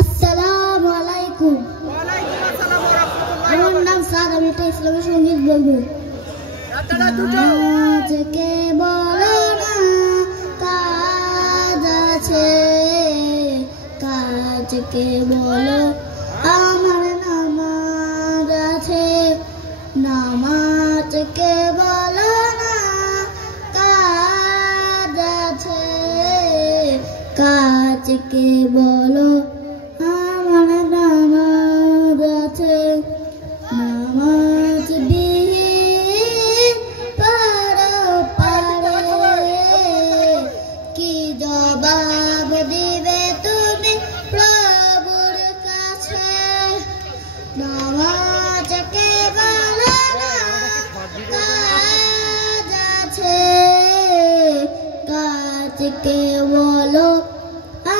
আসসালামু আলাইকুম। আমার নাম সাদ, আমি একটা ইসলামী সঙ্গীত বলবো। নামাজকে বলো না কাজ আছে, কাজকে বলো আমার নামাজ আছে। নামাজকে বলো না কাজ আছে, কাজকে বলো আমার নামাজ আছে। নামাজ বিহীন পারে কি জবাব দিবে তুমি প্রভুর কাছে? নামাজকে বলো না কাজ আছে, কাজকে বলো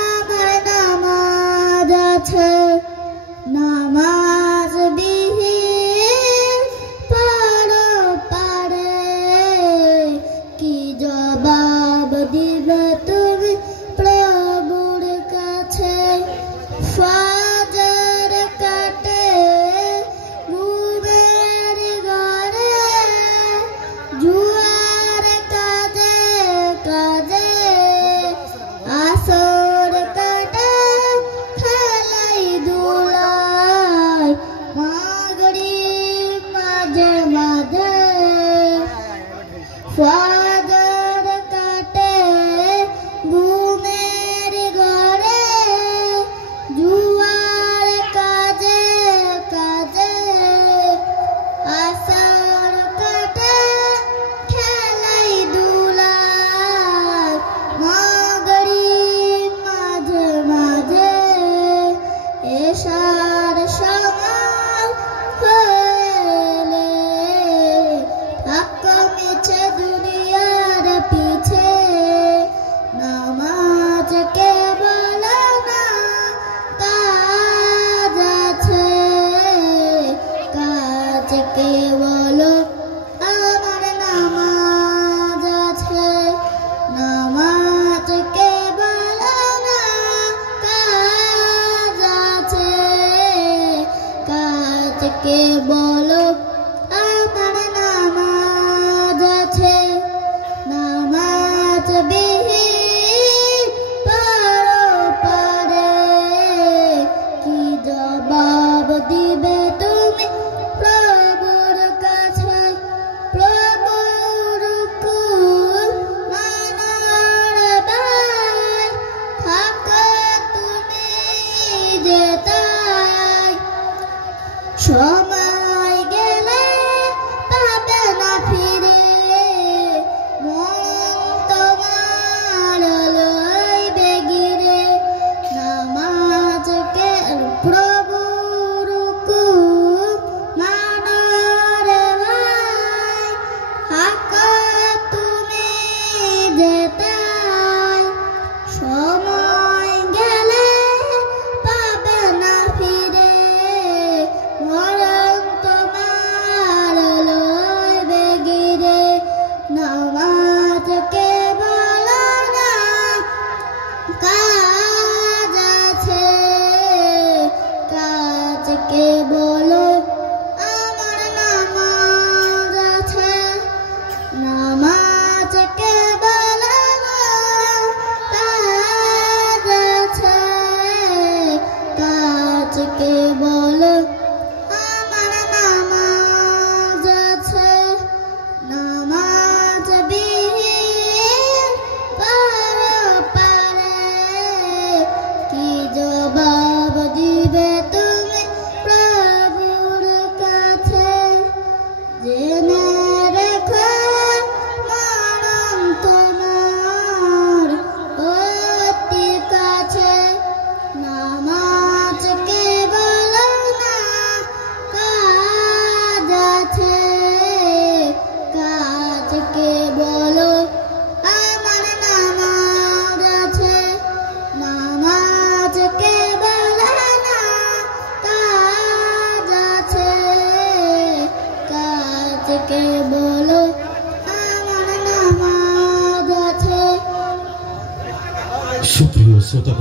আমার নামাজ আছে। নামাজ বিহীন পারে কি জবাব দিবে তুমি প্রভুর কাছে? ফজর কাটে ঘুমের ঘরে, জুয়ার কাজে কাজে আসর কাটে খেলাই ধুলাই, মাগরিব মাঝে মাঝে। ফজর কাটে ঘুমের ঘরে, জুয়ার কাজে কাজে আসর কাটে খেলাই ধুলাই, মাগরিব মাঝে মাঝে। এশার সময় হলে ধাক্কা মেছে দুনিয়ার পিছে। নামাজকে বলো না কাজ আছে, কাজকে বলো আমার নামাজ আছে। নামাজকে বলো না কাজ আছে, কাজকে বলো আমার নামাজ আছে। নামাজ বিহীন পারে কি জবাব দিবে তুমি প্রভুর কাছে? প্রভুর হুকুম মানার দায় থাকে তুমি যেতাই, সময় গেলে পাবে না ফিরে, মন তোমার লইবে গিরে। নামাজকে প্রভুর হুকুম মানার দায় থাকে তুমি যেতাই, সময় গেলে পাবে না ফিরে, মরণ তোমার লইবে গিরে। নামাজকে বলো না কাজ আছে, কাজকে বলো আমার নামাজ আছে। নামাজকে বলো না কাজ আছে, কাজকে বলো আমার নামাজ আছে। নামাজ বিহীন পারে কি জবাব দিবে তুমি প্রভুর কাছে? জেনে রেখো মরণ তোমার অতি কাছে। নামাজকে বলো না কাজ আছে, কাজকে বলো আমার নামাজ আছে। নামাজকে বলো না কাজ আছে, কাজকে বলো আমার নামাজ আছে। সুপ্রিয় শ্রোতা